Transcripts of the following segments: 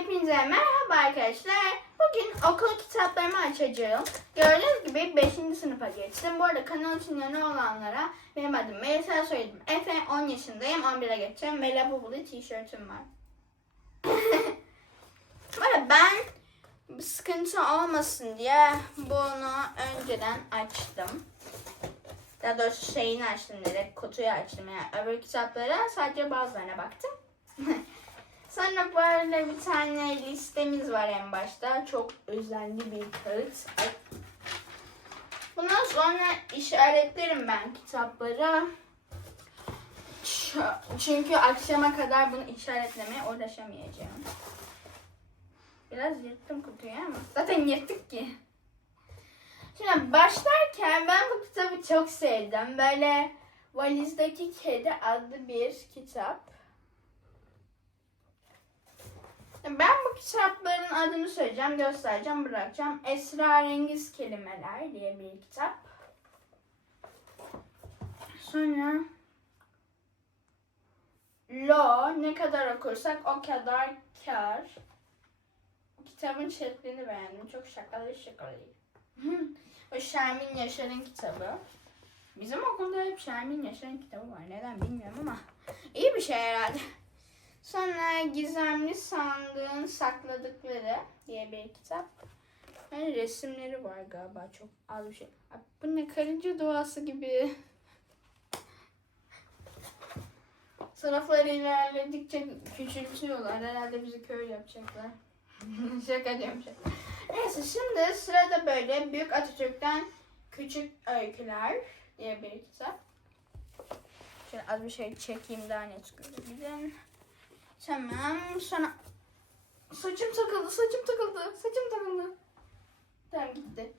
Hepinize merhaba arkadaşlar. Bugün okul kitaplarımı açacağım. Gördüğünüz gibi 5. sınıfa geçtim. Bu arada kanal için yeni olanlara benim adım Melisa söyledim. Efe 10 yaşındayım. 11'e geçeceğim ve Labubu'lu tişörtüm var. Bu arada ben sıkıntı olmasın diye bunu önceden açtım. Daha doğrusu şeyini açtım direkt kutuyu açtım yani öbür kitaplara sadece bazılarına baktım. Sonra böyle bir tane listemiz var en başta. Çok özenli bir kağıt. Bundan sonra işaretlerim ben kitapları. Çünkü akşama kadar bunu işaretlemeye uğraşamayacağım. Biraz yırttım kutuyu ama zaten yırttık ki. Şimdi başlarken ben bu kitabı çok sevdim. Böyle Valizdeki Kedi adlı bir kitap. Ben bu kitapların adını söyleyeceğim, göstereceğim, bırakacağım. Esrarengiz Kelimeler diye bir kitap. Sonra Lo ne kadar okursak o kadar kar. Kitabın şeklini beğendim. Çok şakalı şakalı. o Şermin Yaşar'ın kitabı. Bizim okulda hep Şermin Yaşar'ın kitabı var. Neden bilmiyorum ama iyi bir şey herhalde. Sonra Gizemli Sandığın Sakladıkları diye bir kitap. Yani resimleri var galiba çok az bir şey. Ay, Bu ne karınca doğası gibi. Sınıflar ilerledikçe küçültüyorlar. Herhalde bizi köy yapacaklar. Şaka diyorum şaka. Neyse şimdi sırada böyle Büyük Atatürk'ten Küçük Öyküler diye bir kitap. Şöyle az bir şey çekeyim daha net görebilin. Tamam sonra saçım takıldı saçım takıldı saçım takıldı. Tamam gitti.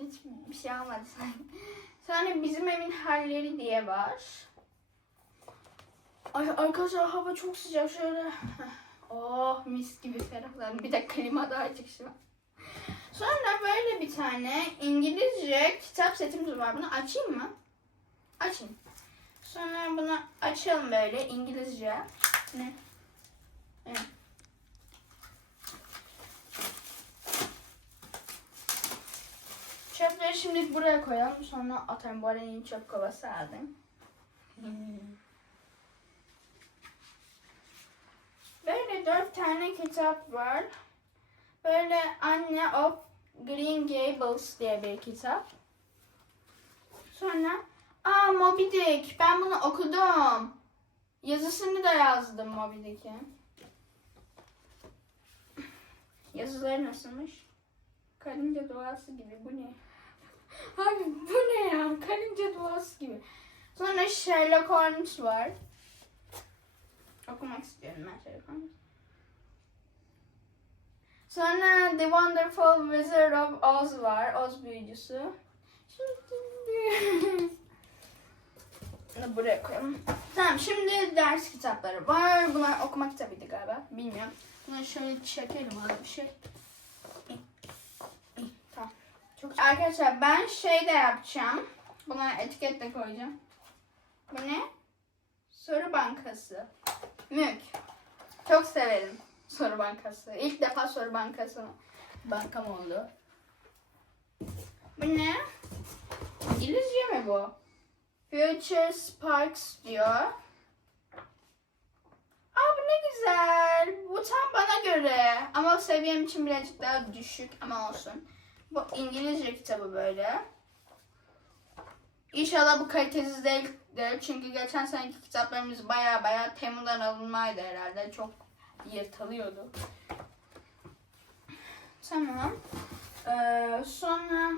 Hiç bir şey olmadı sanki. Sonra bizim evin halleri diye var. Ay arkadaşlar hava çok sıcak şöyle. Oh mis gibi ferahladım. Bir de klima da açık şu an. Sonra böyle bir tane İngilizce kitap setimiz var. Bunu açayım mı? Açayım. Sonra bunu açalım böyle İngilizce. Ne? Evet. Çöpleri şimdi buraya koyalım. Sonra atarım. Bu arada yeni çöp kovası aldım. Böyle dört tane kitap var. Böyle Anne of Green Gables diye bir kitap. Sonra Aa Moby Dick. Ben bunu okudum. Yazısını da yazdım Moby Dick'in. Yazıları nasılmış? Karınca duası gibi. Bu ne? Abi bu ne ya? Karınca duası gibi. Sonra Sherlock Holmes var. Okumak istiyorum ben Sherlock Holmes. Sonra The Wonderful Wizard of Oz var. Oz büyücüsü. Bunu buraya koyalım. Tamam şimdi ders kitapları var. Bunlar okuma kitabıydı galiba. Bilmiyorum. Bunları şöyle çekelim abi bir şey. Tamam. Çok Arkadaşlar ben şey de yapacağım. Buna etiket de koyacağım. Bu ne? Soru bankası. Mülk. Çok severim soru bankası. İlk defa soru bankası bankam oldu. Bu ne? İngilizce mi bu? Future Sparks diyor. Aa bu ne güzel. Bu göre. Ama seviyem için birazcık daha düşük ama olsun. Bu İngilizce kitabı böyle. İnşallah bu kalitesiz değildir. Çünkü geçen seneki kitaplarımız baya baya Temu'dan alınmaydı herhalde. Çok yırtılıyordu. Tamam. Ee, sonra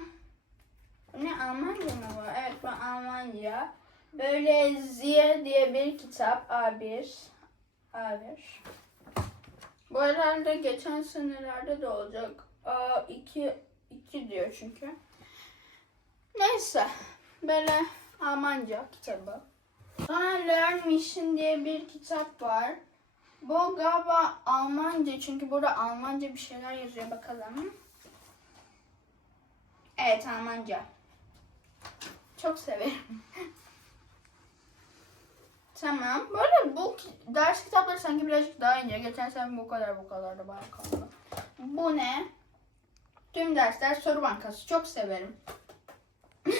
ne Almanca mı bu? Evet bu Almanca. Böyle Ziya diye bir kitap A1. A1. Bu herhalde geçen senelerde de olacak. A2 2 diyor çünkü. Neyse. Böyle Almanca kitabı. Sonra Learn Mission diye bir kitap var. Bu galiba Almanca çünkü burada Almanca bir şeyler yazıyor bakalım. Evet Almanca. Çok severim. Tamam. Böyle bu ders kitapları sanki birazcık daha ince. Geçen sene bu kadar bu kadar da bayağı kaldı. Bu ne? Tüm dersler soru bankası. Çok severim.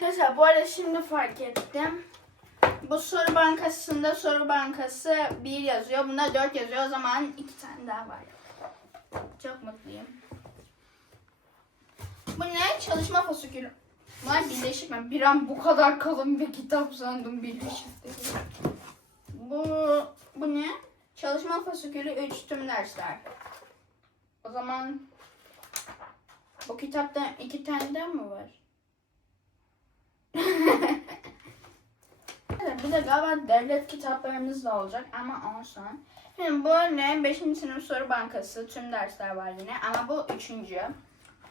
Mesela bu arada şimdi fark ettim. Bu soru bankasında soru bankası 1 yazıyor. Bunda 4 yazıyor. O zaman 2 tane daha var. Çok mutluyum. Bu ne? Çalışma fasikülü. Bunlar birleşik mi? Bir an bu kadar kalın bir kitap sandım birleşik. Bu, bu ne? Çalışma fasikülü 3 tüm dersler. O zaman bu kitapta iki taneden mi var? Bir de galiba devlet kitaplarımız da olacak ama olsun. Şimdi bu ne? 5. sınıf soru bankası. Tüm dersler var yine ama bu üçüncü.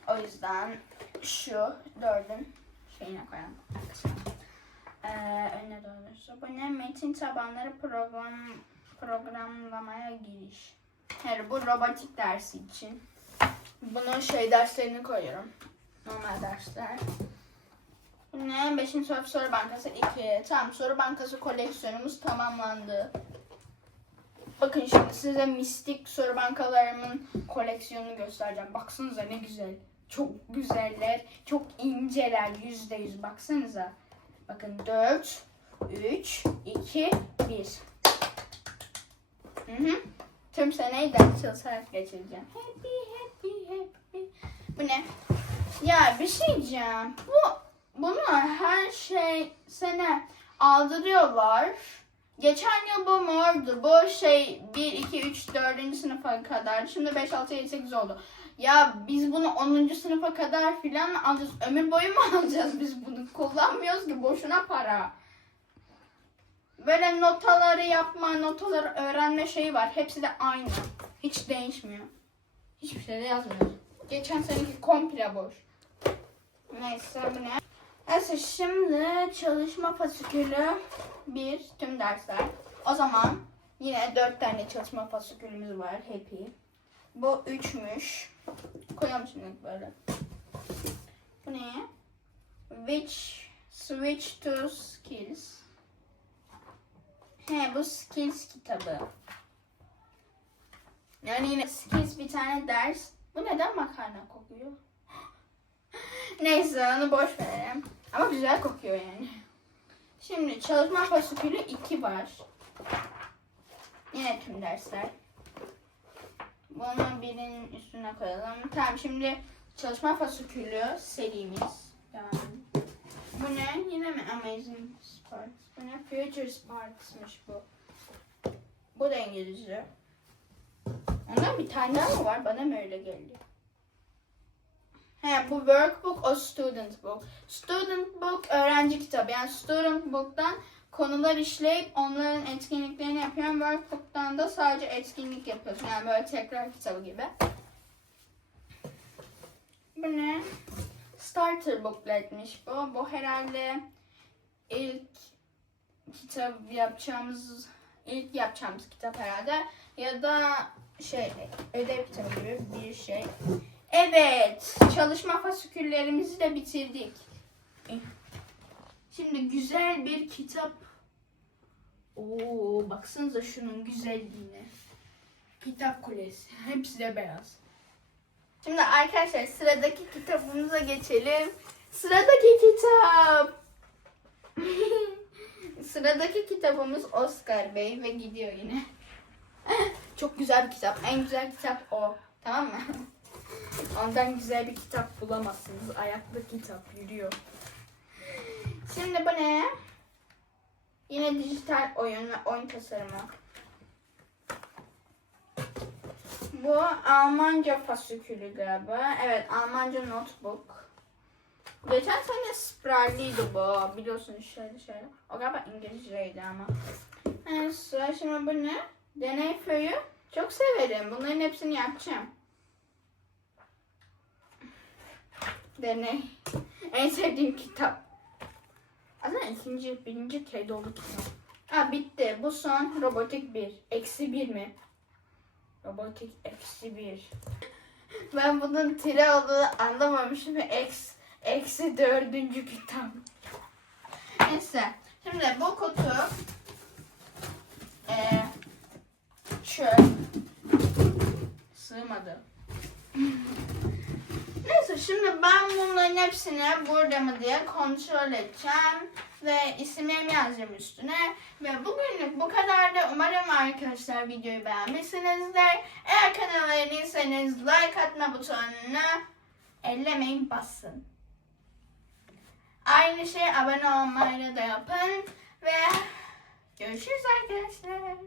O yüzden şu dördün şeyine koyalım. arkasına. Ee, önüne doğrusu. Bu ne? Metin tabanları program programlamaya giriş. Hayır bu robotik dersi için. Bunun şey derslerini koyuyorum. Normal dersler. Bu ne? 5. sınıf soru bankası 2. Tamam soru bankası koleksiyonumuz tamamlandı. Bakın şimdi size mistik soru bankalarımın koleksiyonunu göstereceğim. Baksanıza ne güzel. Çok güzeller. Çok inceler. Yüzde yüz. Baksanıza. Bakın 4, 3, 2, 1. Hı hı. Tüm seneyi ders çalışarak geçireceğim. Happy, happy, happy. Bu ne? Ya bir şey diyeceğim. Bu, bunu her şey sene aldırıyorlar. Geçen yıl bu mordu. Bu şey 1, 2, 3, 4. sınıfa kadar. Şimdi 5, 6, 7, 8 oldu. Ya biz bunu 10. sınıfa kadar filan alacağız? Ömür boyu mu alacağız biz bunu? Kullanmıyoruz ki boşuna para. Böyle notaları yapma, notaları öğrenme şeyi var. Hepsi de aynı. Hiç değişmiyor. Hiçbir şey de yazmıyor. Geçen seneki komple boş. Neyse bu ne? Neyse şimdi çalışma fasikülü bir tüm dersler. O zaman yine dört tane çalışma fasikülümüz var. Happy. Bu üçmüş. Koyalım şimdi böyle. Bu ne? Which switch to skills. He bu skills kitabı. Yani yine skills bir tane ders. Bu neden makarna kokuyor? Neyse onu boş verelim. Ama güzel kokuyor yani. Şimdi çalışma fasikülü 2 var. Yine tüm dersler. Bunu birinin üstüne koyalım. Tamam şimdi çalışma fasikülü serimiz. Devam. Bu ne? Yine mi Amazing Sparks? Bu ne? Future Sparks'mış bu. Bu da İngilizce. Ondan bir tane daha mı var? Bana mı öyle geldi? He, bu workbook o student book. Student book öğrenci kitabı. Yani student book'tan konular işleyip onların etkinliklerini yapıyorum. Workbook'tan da sadece etkinlik yapıyorsun. Yani böyle tekrar kitabı gibi. Bu ne? Starter bookletmiş bu. Bu herhalde ilk kitap yapacağımız ilk yapacağımız kitap herhalde ya da şey ödev kitabı gibi bir şey. Evet, çalışma fasiküllerimizi de bitirdik. Şimdi güzel bir kitap. Oo, baksanıza şunun güzelliğine. Kitap kulesi. Hepsi de beyaz. Şimdi arkadaşlar sıradaki kitabımıza geçelim. Sıradaki kitap. Sıradaki kitabımız Oscar Bey ve gidiyor yine. Çok güzel bir kitap. En güzel kitap o. Tamam mı? Ondan güzel bir kitap bulamazsınız. Ayaklı kitap yürüyor. Şimdi bu ne? Yine dijital oyun ve oyun tasarımı. Bu Almanca fasikülü galiba. Evet Almanca notebook. Geçen sene Sprarlıydı bu. Biliyorsunuz şöyle şöyle. O galiba İngilizceydi ama. Neyse şimdi bu ne? Deney föyü. Çok severim. Bunların hepsini yapacağım. Deney. En sevdiğim kitap. Aslında ikinci, birinci T dolu kitap. Ha bitti. Bu son robotik bir. Eksi bir mi? Robotik eksi bir. Ben bunun tire olduğunu anlamamışım. Eksi, eksi dördüncü kitap. Neyse. Şimdi bu kutu eee şu sığmadı. Neyse şimdi ben bunların hepsini burada mı diye kontrol edeceğim ve isimlerimi yazacağım üstüne ve bugünlük bu kadar da umarım arkadaşlar videoyu beğenmişsinizdir. Eğer kanala yeniyseniz like atma butonunu ellemeyin basın. Aynı şey abone olmayı da yapın ve görüşürüz arkadaşlar.